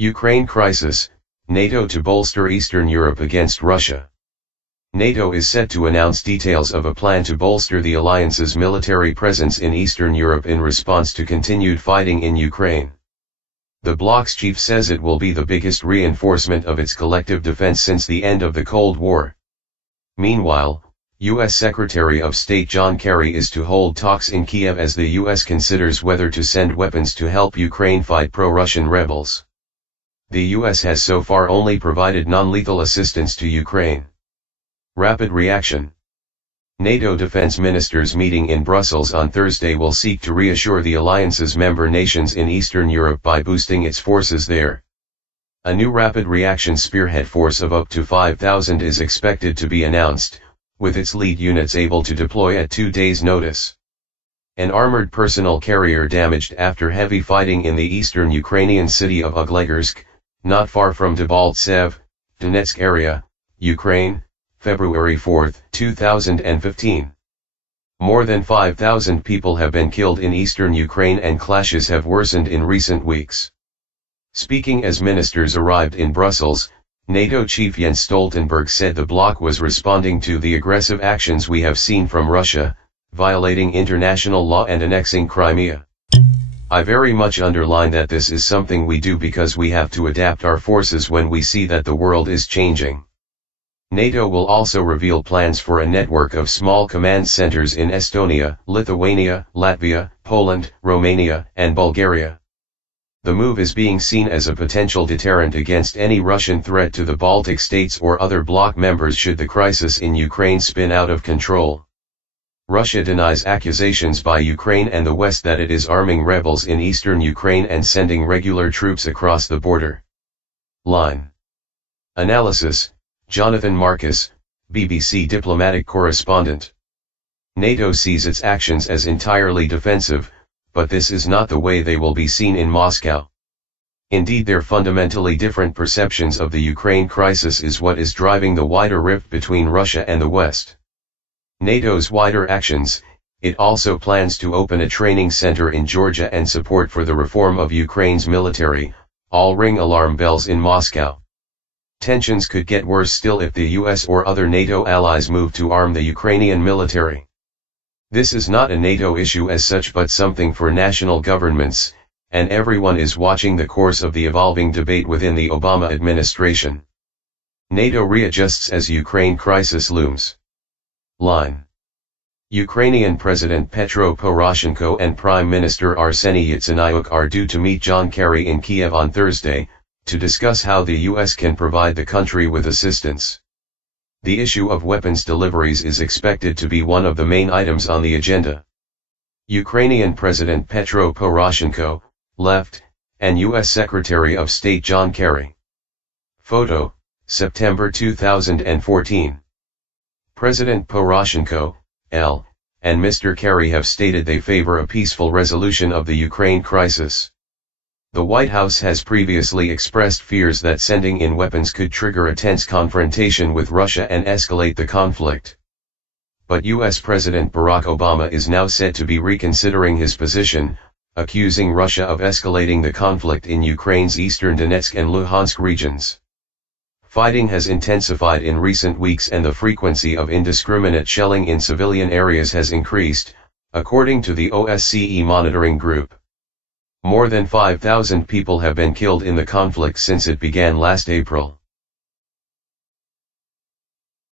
Ukraine crisis, NATO to bolster Eastern Europe against Russia. NATO is set to announce details of a plan to bolster the alliance's military presence in Eastern Europe in response to continued fighting in Ukraine. The bloc's chief says it will be the biggest reinforcement of its collective defense since the end of the Cold War. Meanwhile, U.S. Secretary of State John Kerry is to hold talks in Kiev as the U.S. considers whether to send weapons to help Ukraine fight pro-Russian rebels. The U.S. has so far only provided non-lethal assistance to Ukraine. Rapid reaction. NATO defense ministers meeting in Brussels on Thursday will seek to reassure the alliance's member nations in Eastern Europe by boosting its forces there. A new rapid reaction spearhead force of up to 5,000 is expected to be announced, with its lead units able to deploy at 2 days' notice. An armored personnel carrier damaged after heavy fighting in the eastern Ukrainian city of Uglegorsk, not far from Debaltsev, Donetsk area, Ukraine, February 4, 2015. More than 5,000 people have been killed in eastern Ukraine and clashes have worsened in recent weeks. Speaking as ministers arrived in Brussels, NATO chief Jens Stoltenberg said the bloc was responding to the aggressive actions we have seen from Russia, violating international law and annexing Crimea. I very much underline that this is something we do because we have to adapt our forces when we see that the world is changing. NATO will also reveal plans for a network of small command centers in Estonia, Lithuania, Latvia, Poland, Romania, and Bulgaria. The move is being seen as a potential deterrent against any Russian threat to the Baltic states or other bloc members should the crisis in Ukraine spin out of control. Russia denies accusations by Ukraine and the West that it is arming rebels in eastern Ukraine and sending regular troops across the border line. Analysis: Jonathan Marcus, BBC diplomatic correspondent. NATO sees its actions as entirely defensive, but this is not the way they will be seen in Moscow. Indeed, their fundamentally different perceptions of the Ukraine crisis is what is driving the wider rift between Russia and the West. NATO's wider actions: it also plans to open a training center in Georgia and support for the reform of Ukraine's military, all ring alarm bells in Moscow. Tensions could get worse still if the US or other NATO allies move to arm the Ukrainian military. This is not a NATO issue as such but something for national governments, and everyone is watching the course of the evolving debate within the Obama administration. NATO readjusts as Ukraine crisis looms. Line. Ukrainian President Petro Poroshenko and Prime Minister Arseniy Yatsenyuk are due to meet John Kerry in Kiev on Thursday, to discuss how the US can provide the country with assistance. The issue of weapons deliveries is expected to be one of the main items on the agenda. Ukrainian President Petro Poroshenko, left, and US Secretary of State John Kerry. Photo, September 2014. President Poroshenko, L., and Mr. Kerry have stated they favor a peaceful resolution of the Ukraine crisis. The White House has previously expressed fears that sending in weapons could trigger a tense confrontation with Russia and escalate the conflict. But US President Barack Obama is now said to be reconsidering his position, accusing Russia of escalating the conflict in Ukraine's eastern Donetsk and Luhansk regions. Fighting has intensified in recent weeks and the frequency of indiscriminate shelling in civilian areas has increased, according to the OSCE monitoring group. More than 5,000 people have been killed in the conflict since it began last April.